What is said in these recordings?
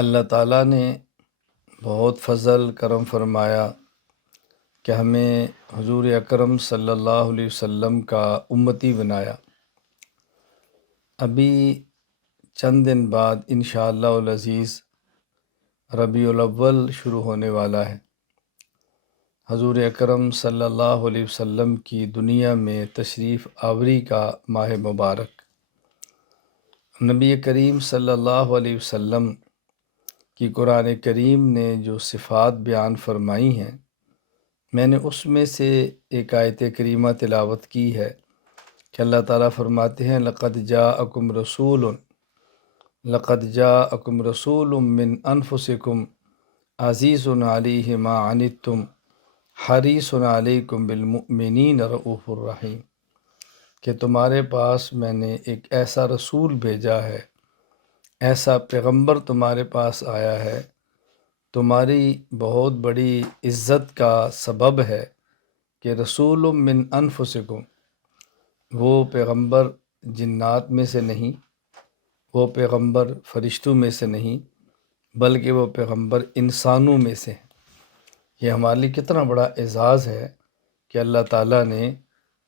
اللہ تعالیٰ نے بہت فضل کرم فرمایا کہ ہمیں حضور اکرم صلی اللہ علیہ وسلم کا امتی بنایا۔ ابھی چند دن بعد انشاءاللہ العزیز ربیع الاول شروع ہونے والا ہے۔ حضور اکرم صلی اللہ علیہ وسلم کی دنیا میں تشریف آوری کا ماہ مبارک۔ نبی کریم صلی اللہ علیہ وسلم کی قرآن کریم نے جو صفات بیان فرمائی ہیں، میں نے اس میں سے ایک آیت کریمہ تلاوت کی ہے کہ اللہ تعالیٰ فرماتے ہیں لقد جاءکم رسول من انفسکم عزیز علیہ ما عنتم حریص علیکم بالمؤمنین رؤوف الرحیم، کہ تمہارے پاس میں نے ایک ایسا رسول بھیجا ہے، ایسا پیغمبر تمہارے پاس آیا ہے، تمہاری بہت بڑی عزت کا سبب ہے کہ رسول من انفسکم، وہ پیغمبر جنات میں سے نہیں، وہ پیغمبر فرشتوں میں سے نہیں، بلکہ وہ پیغمبر انسانوں میں سے ہیں۔ یہ ہمارے لیے کتنا بڑا اعزاز ہے کہ اللہ تعالیٰ نے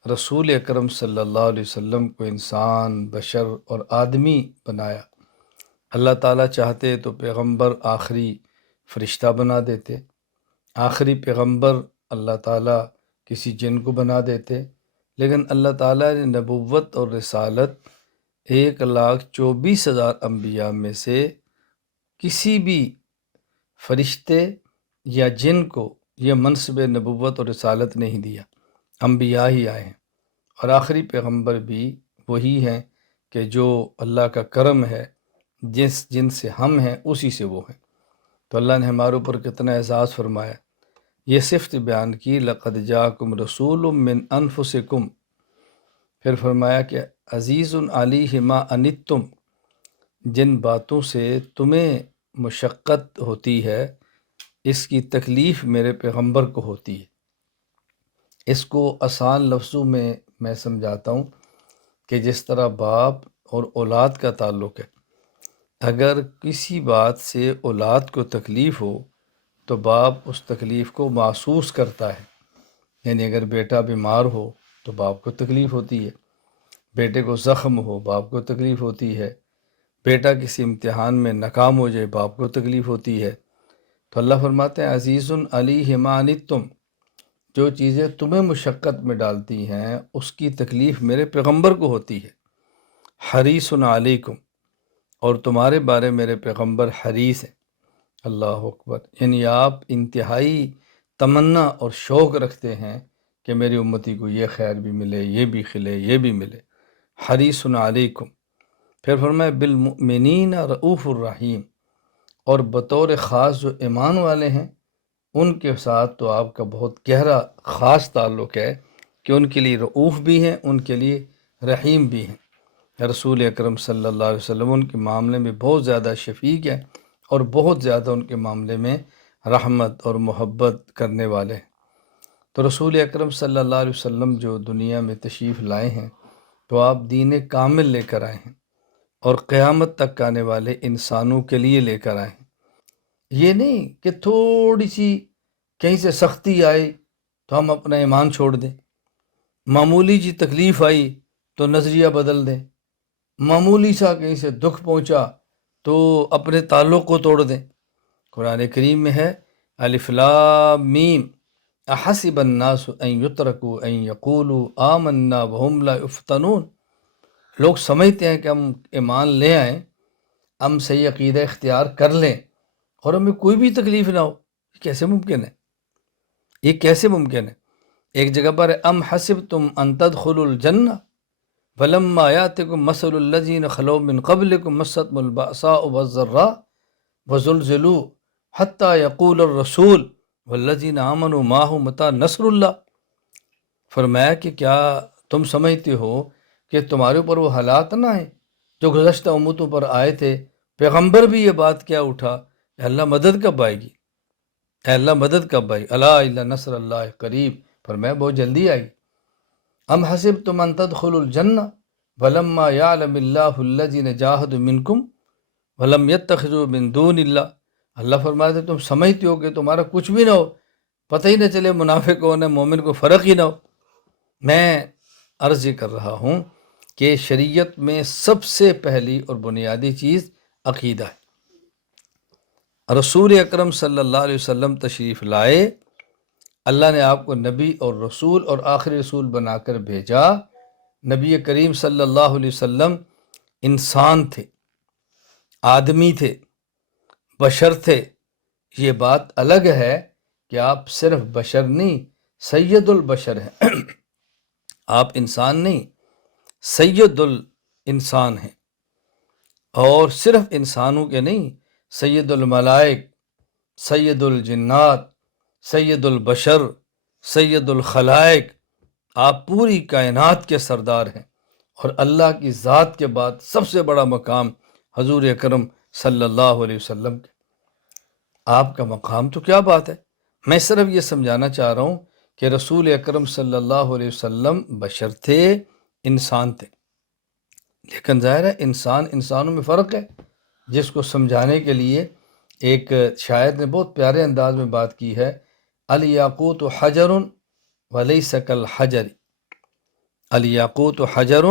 رسول اکرم صلی اللہ علیہ وسلم کو انسان، بشر اور آدمی بنایا۔ اللہ تعالیٰ چاہتے تو پیغمبر آخری فرشتہ بنا دیتے، آخری پیغمبر اللہ تعالیٰ کسی جن کو بنا دیتے، لیکن اللہ تعالیٰ نے نبوت اور رسالت 1,24,000 انبیاء میں سے کسی بھی فرشتے یا جن کو یہ منصب نبوت اور رسالت نہیں دیا، انبیاء ہی آئے ہیں، اور آخری پیغمبر بھی وہی ہیں کہ جو اللہ کا کرم ہے، جن سے ہم ہیں اسی سے وہ ہیں۔ تو اللہ نے ہمارے اوپر کتنا اعزاز فرمایا، یہ صفت بیان کی لقد جاءکم رسول من انفسکم، پھر فرمایا کہ عزیز علیہ ما عنتم، جن باتوں سے تمہیں مشقت ہوتی ہے اس کی تکلیف میرے پیغمبر کو ہوتی ہے۔ اس کو آسان لفظوں میں سمجھاتا ہوں کہ جس طرح باپ اور اولاد کا تعلق ہے، اگر کسی بات سے اولاد کو تکلیف ہو تو باپ اس تکلیف کو محسوس کرتا ہے، یعنی اگر بیٹا بیمار ہو تو باپ کو تکلیف ہوتی ہے، بیٹے کو زخم ہو باپ کو تکلیف ہوتی ہے، بیٹا کسی امتحان میں ناکام ہو جائے باپ کو تکلیف ہوتی ہے۔ تو اللہ فرماتے ہیں عزیز علیہ ما عنتم، جو چیزیں تمہیں مشقت میں ڈالتی ہیں اس کی تکلیف میرے پیغمبر کو ہوتی ہے۔ حریص علیکم، اور تمہارے بارے میرے پیغمبر حریص ہیں۔ اللہ اکبر، یعنی آپ انتہائی تمنا اور شوق رکھتے ہیں کہ میری امتی کو یہ خیر بھی ملے، یہ بھی کھلے، یہ بھی ملے۔ حریص علیکم، پھر فرمایا بالمؤمنین رؤوف الرحیم، اور بطور خاص جو ایمان والے ہیں ان کے ساتھ تو آپ کا بہت گہرا خاص تعلق ہے کہ ان کے لیے رؤوف بھی ہیں، ان کے لیے رحیم بھی ہیں۔ رسول اکرم صلی اللہ علیہ وسلم ان کے معاملے میں بہت زیادہ شفیق ہیں اور بہت زیادہ ان کے معاملے میں رحمت اور محبت کرنے والے ہیں۔ تو رسول اکرم صلی اللہ علیہ وسلم جو دنیا میں تشریف لائے ہیں تو آپ دین کامل لے کر آئے ہیں، اور قیامت تک آنے والے انسانوں کے لیے لے کر آئے ہیں۔ یہ نہیں کہ تھوڑی سی کہیں سے سختی آئی تو ہم اپنا ایمان چھوڑ دیں، معمولی جی تکلیف آئی تو نظریہ بدل دیں، معمولی سا کہیں سے دکھ پہنچا تو اپنے تعلق کو توڑ دیں۔ قرآن کریم میں ہے الف لام میم احسب الناس ان یترکوا ان یقولوا آمنا وهم لا یفتنون، لوگ سمجھتے ہیں کہ ہم ایمان لے آئیں، ہم صحیح عقیدہ اختیار کر لیں اور ہمیں کوئی بھی تکلیف نہ ہو۔ یہ کیسے ممکن ہے؟ یہ کیسے ممکن ہے؟ ایک جگہ پر ام حسبتم ان تدخلوا الجنہ ولما یاتکم مثل الذین خلو من قبلکم مستهم البأساء والضراء وزلزلوا حتی یقول الرسول والذین آمنوا معه متی نصر اللہ۔ فرمایا کہ کیا تم سمجھتے ہو کہ تمہارے اوپر وہ حالات نہ آئے جو گزشتہ امتوں پر آئے تھے؟ پیغمبر بھی یہ بات کیا اٹھا، اے اللہ مدد کب آئے گی، اے اللہ مدد کب آئے گی، الا ان نصر اللہ قریب، فرمایا بہت جلدی آئے گی۔ ام حسبتم ان تدخلوا الجنہ ولما یعلم اللہ الذین جاہدوا منکم ولم یتخذوا من دون اللہ، اللہ فرماتے ہیں تم سمجھتے ہو کہ تمہارا کچھ بھی نہ ہو، پتہ ہی نہ چلے منافق کون ہے مومن کو فرق ہی نہ ہو۔ میں عرض یہ کر رہا ہوں کہ شریعت میں سب سے پہلی اور بنیادی چیز عقیدہ ہے۔ رسول اکرم صلی اللہ علیہ وسلم تشریف لائے، اللہ نے آپ کو نبی اور رسول اور آخری رسول بنا کر بھیجا۔ نبی کریم صلی اللہ علیہ وسلم انسان تھے، آدمی تھے، بشر تھے۔ یہ بات الگ ہے کہ آپ صرف بشر نہیں، سید البشر ہیں۔ آپ انسان نہیں، سید الانسان ہیں، اور صرف انسانوں کے نہیں، سید الملائک، سید الجنات، سید البشر، سید الخلائق، آپ پوری کائنات کے سردار ہیں، اور اللہ کی ذات کے بعد سب سے بڑا مقام حضور اکرم صلی اللہ علیہ وسلم کے۔ آپ کا مقام تو کیا بات ہے۔ میں صرف یہ سمجھانا چاہ رہا ہوں کہ رسول اکرم صلی اللہ علیہ وسلم بشر تھے، انسان تھے، لیکن ظاہر ہے انسانوں میں فرق ہے، جس کو سمجھانے کے لیے ایک شاعر نے بہت پیارے انداز میں بات کی ہے، الیاقوت حجر ولیس کالحجر، الیاقوت حجر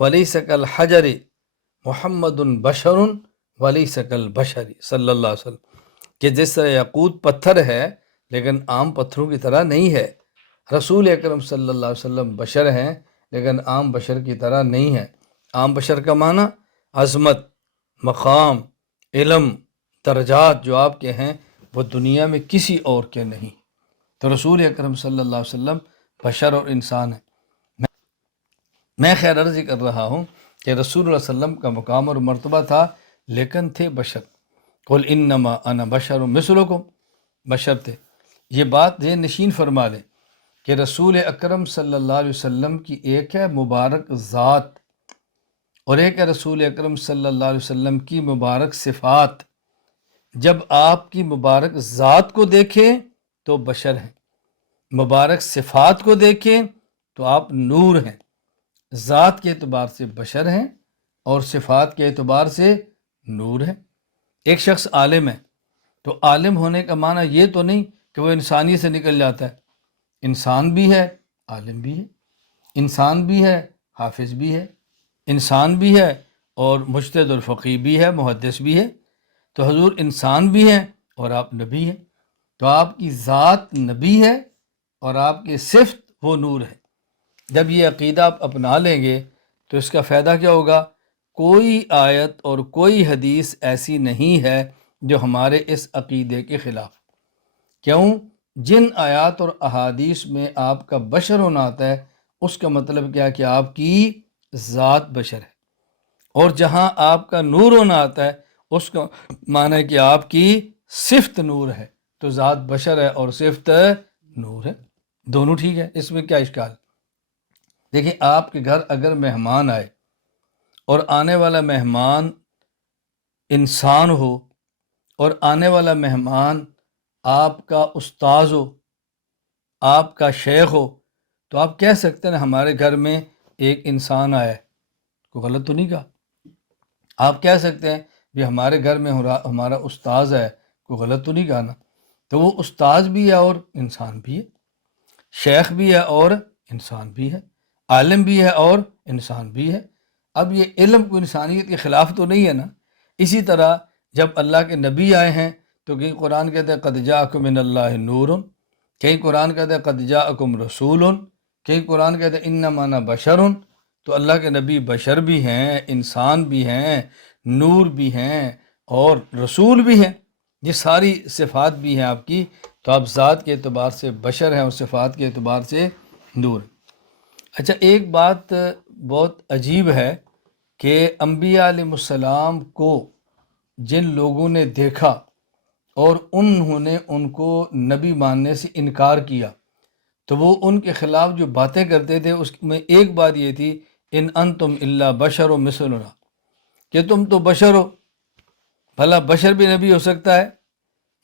ولیس کالحجر، محمد بشر ولیس کالبشر صلی اللہ علیہ وسلم، کہ جس طرح یاقوت پتھر ہے لیکن عام پتھروں کی طرح نہیں ہے، رسول اکرم صلی اللہ علیہ وسلم بشر ہیں لیکن عام بشر کی طرح نہیں ہے۔ عام بشر کا معنی عظمت، مقام، علم، درجات جو آپ کے ہیں وہ دنیا میں کسی اور کے نہیں۔ تو رسول اکرم صلی اللہ علیہ وسلم بشر اور انسان ہیں۔ میں خیر عرض کر رہا ہوں کہ رسول اللہ علیہ وسلم کا مقام اور مرتبہ تھا لیکن تھے بشر۔ قل انما انا بشر مثلکم، بشر تھے۔ یہ بات ذہن نشین فرما لیں کہ رسول اکرم صلی اللہ علیہ وسلم کی ایک ہے مبارک ذات اور ایک ہے رسول اکرم صلی اللہ علیہ وسلم کی مبارک صفات۔ جب آپ کی مبارک ذات کو دیکھیں تو بشر ہیں، مبارک صفات کو دیکھیں تو آپ نور ہیں۔ ذات کے اعتبار سے بشر ہیں اور صفات کے اعتبار سے نور ہیں۔ ایک شخص عالم ہے تو عالم ہونے کا معنی یہ تو نہیں کہ وہ انسانی سے نکل جاتا ہے، انسان بھی ہے، عالم بھی ہے، انسان بھی ہے، حافظ بھی ہے، انسان بھی ہے اور مجتہد الفقیہ بھی ہے، محدث بھی ہے۔ تو حضور انسان بھی ہیں اور آپ نبی ہیں، تو آپ کی ذات نبی ہے اور آپ کی صفت وہ نور ہے۔ جب یہ عقیدہ آپ اپنا لیں گے تو اس کا فائدہ کیا ہوگا؟ کوئی آیت اور کوئی حدیث ایسی نہیں ہے جو ہمارے اس عقیدے کے خلاف۔ کیوں؟ جن آیات اور احادیث میں آپ کا بشر ہونا آتا ہے اس کا مطلب کیا کہ آپ کی ذات بشر ہے، اور جہاں آپ کا نور ہونا آتا ہے اس کا معنی ہے کہ آپ کی صفت نور ہے، تو ذات بشر ہے اور صفت نور ہے، دونوں ٹھیک ہے، اس میں کیا اشکال؟ دیکھیں، آپ کے گھر اگر مہمان آئے اور آنے والا مہمان انسان ہو اور آنے والا مہمان آپ کا استاذ ہو، آپ کا شیخ ہو، تو آپ کہہ سکتے ہیں ہمارے گھر میں ایک انسان آیا ہے، کوئی غلط تو نہیں کہا؟ آپ کہہ سکتے ہیں بھی ہمارے گھر میں ہمارا استاذ ہے، کوئی غلط تو نہیں کہا نا؟ تو وہ استاذ بھی ہے اور انسان بھی ہے، شیخ بھی ہے اور انسان بھی ہے، عالم بھی ہے اور انسان بھی ہے۔ اب یہ علم کو انسانیت کے خلاف تو نہیں ہے نا؟ اسی طرح جب اللہ کے نبی آئے ہیں تو کہیں قرآن کہتے ہیں قد جاءکم من اللہ نور، کہیں قرآن کہتے ہیں قد جاءکم رسول، کہیں قرآن کہتے ہیں انما انا بشر۔ تو اللہ کے نبی بشر بھی ہیں، انسان بھی ہیں، نور بھی ہیں اور رسول بھی ہیں، یہ ساری صفات بھی ہیں آپ کی، تو آپ ذات کے اعتبار سے بشر ہیں اور صفات کے اعتبار سے نور۔ اچھا، ایک بات بہت عجیب ہے کہ انبیاء علیہ السلام کو جن لوگوں نے دیکھا اور انہوں نے ان کو نبی ماننے سے انکار کیا تو وہ ان کے خلاف جو باتیں کرتے تھے اس میں ایک بات یہ تھی، ان انتم الا بشر مثلنا، کہ تم تو بشر ہو، بھلا بشر بھی نبی ہو سکتا ہے؟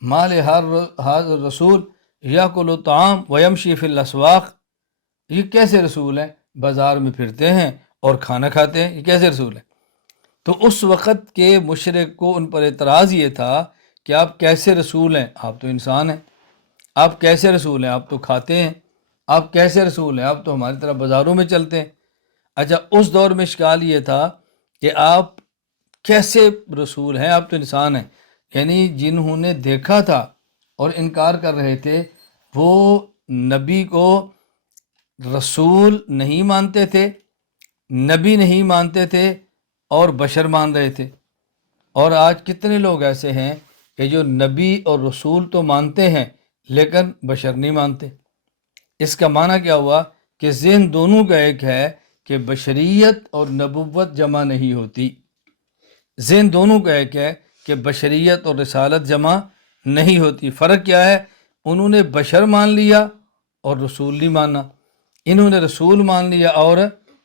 مال ہر رسول یاکل الطعام ویمشی فی الاسواق، یہ کیسے رسول ہیں؟ بازار میں پھرتے ہیں اور کھانا کھاتے ہیں، یہ کیسے رسول ہیں؟ تو اس وقت کے مشرک کو ان پر اعتراض یہ تھا کہ آپ کیسے رسول ہیں، آپ تو انسان ہیں، آپ کیسے رسول ہیں، آپ تو کھاتے ہیں، آپ کیسے رسول ہیں، آپ تو ہماری طرح بازاروں میں چلتے ہیں۔ اچھا، اس دور میں اشکال یہ تھا کہ آپ کیسے رسول ہیں، آپ تو انسان ہیں، یعنی جنہوں نے دیکھا تھا اور انکار کر رہے تھے وہ نبی کو رسول نہیں مانتے تھے، نبی نہیں مانتے تھے اور بشر مان رہے تھے۔ اور آج کتنے لوگ ایسے ہیں کہ جو نبی اور رسول تو مانتے ہیں لیکن بشر نہیں مانتے۔ اس کا معنی کیا ہوا کہ ذہن دونوں کا ایک ہے کہ بشریت اور نبوت جمع نہیں ہوتی، ذہن دونوں کا ایک ہے کہ بشریت اور رسالت جمع نہیں ہوتی۔ فرق کیا ہے؟ انہوں نے بشر مان لیا اور رسول نہیں مانا، انہوں نے رسول مان لیا اور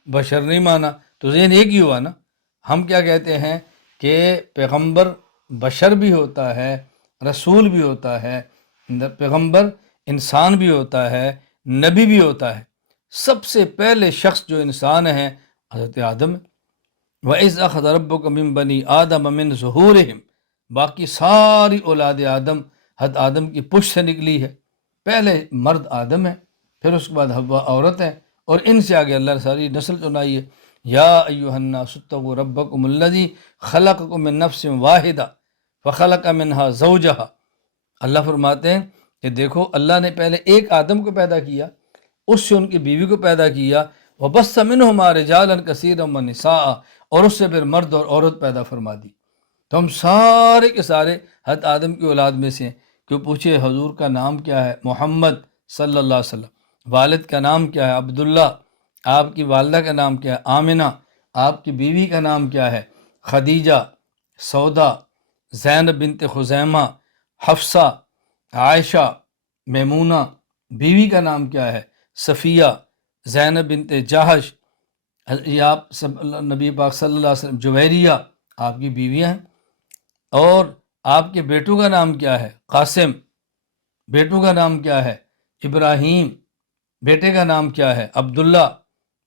بشر نہیں مانا، تو ذہن ایک ہی ہوا نا۔ ہم کیا کہتے ہیں کہ پیغمبر بشر بھی ہوتا ہے، رسول بھی ہوتا ہے، پیغمبر انسان بھی ہوتا ہے، نبی بھی ہوتا ہے۔ سب سے پہلے شخص جو انسان ہے حضرت آدم ہے۔ وَإِذْ أَخَذَ رَبُّكَ مِن بَنِي آدَمَ مِن ظُهُورِهِمْ، باقی ساری اولاد آدم حضرت آدم کی پشت سے نکلی ہے۔ پہلے مرد آدم ہے، پھر اس کے بعد حوا عورت ہے، اور ان سے آگے اللہ نے ساری نسل چنائی ہے۔ یا ایھا الناس اتقوا ربکم الذی خلقکم من نفس واحدہ فخلق منها زوجہا۔ اللہ فرماتے ہیں کہ دیکھو اللہ نے پہلے ایک آدم کو پیدا کیا، اس سے ان کی بیوی کو پیدا کیا، وبث منہما رجالا کثیرا ونساء، اور اس سے پھر مرد اور عورت پیدا فرما دی۔ تو ہم سارے کے سارے حضرت آدم کی اولاد میں سے ہیں۔ کہ پوچھے حضور کا نام کیا ہے؟ محمد صلی اللہ علیہ وسلم۔ والد کا نام کیا ہے؟ عبداللہ۔ آپ کی والدہ کا نام کیا ہے؟ آمنہ۔ آپ کی بیوی کا نام کیا ہے؟ خدیجہ، سودا، زینب بنت خزیمہ، حفصہ، عائشہ، میمونہ۔ بیوی کا نام کیا ہے؟ صفیہ، زینب بنت جہش۔ یہ آپ نبی پاک صلی اللہ علیہ وسلم، جویریہ آپ کی بیویاں ہیں۔ اور آپ کے بیٹوں کا نام کیا ہے؟ قاسم۔ بیٹوں کا نام کیا ہے؟ ابراہیم۔ بیٹے کا نام کیا ہے؟ عبداللہ۔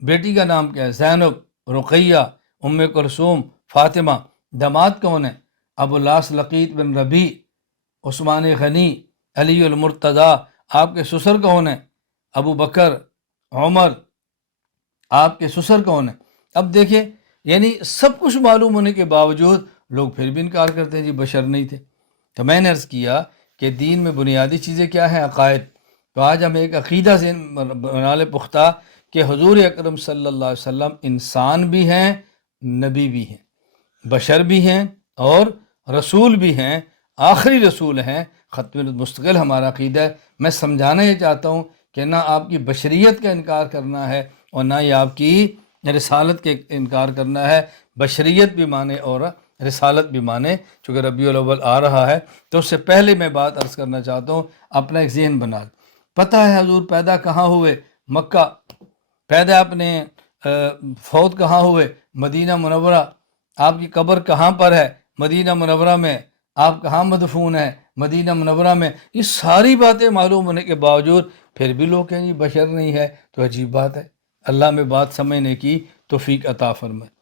بیٹی کا نام کیا ہے؟ زینب، رقیہ، ام کلثوم، فاطمہ۔ داماد کون ہیں؟ ابو العاص لقیط بن ربیع، عثمان غنی، علی المرتضیٰ۔ آپ کے سسر کون ہیں؟ ابو بکر، عمر۔ آپ کے سسر کون ہیں؟ اب دیکھیں، یعنی سب کچھ معلوم ہونے کے باوجود لوگ پھر بھی انکار کرتے ہیں جی بشر نہیں تھے۔ تو میں نے عرض کیا کہ دین میں بنیادی چیزیں کیا ہیں؟ عقائد۔ تو آج ہم ایک عقیدہ سے بنا لے پختہ کہ حضور اکرم صلی اللہ علیہ وسلم انسان بھی ہیں، نبی بھی ہیں، بشر بھی ہیں اور رسول بھی ہیں، آخری رسول ہیں۔ ختم مستقل ہمارا عقیدہ ہے۔ میں سمجھانا یہ چاہتا ہوں کہ نہ آپ کی بشریت کا انکار کرنا ہے اور نہ ہی آپ کی رسالت کے انکار کرنا ہے۔ بشریت بھی مانے اور رسالت بھی مانے۔ چونکہ ربیع الاول آ رہا ہے تو اس سے پہلے میں بات عرض کرنا چاہتا ہوں، اپنا ایک ذہن بنا لیں۔ پتہ ہے حضور پیدا کہاں ہوئے؟ مکہ۔ پیدا اپنے فوت کہاں ہوئے؟ مدینہ منورہ۔ آپ کی قبر کہاں پر ہے؟ مدینہ منورہ میں۔ آپ کہاں مدفون ہیں؟ مدینہ منورہ میں۔ یہ ساری باتیں معلوم ہونے کے باوجود پھر بھی لوگ کہیں جی بشر نہیں ہے، تو عجیب بات ہے۔ اللہ میں بات سمجھنے کی توفیق عطا فرمائے۔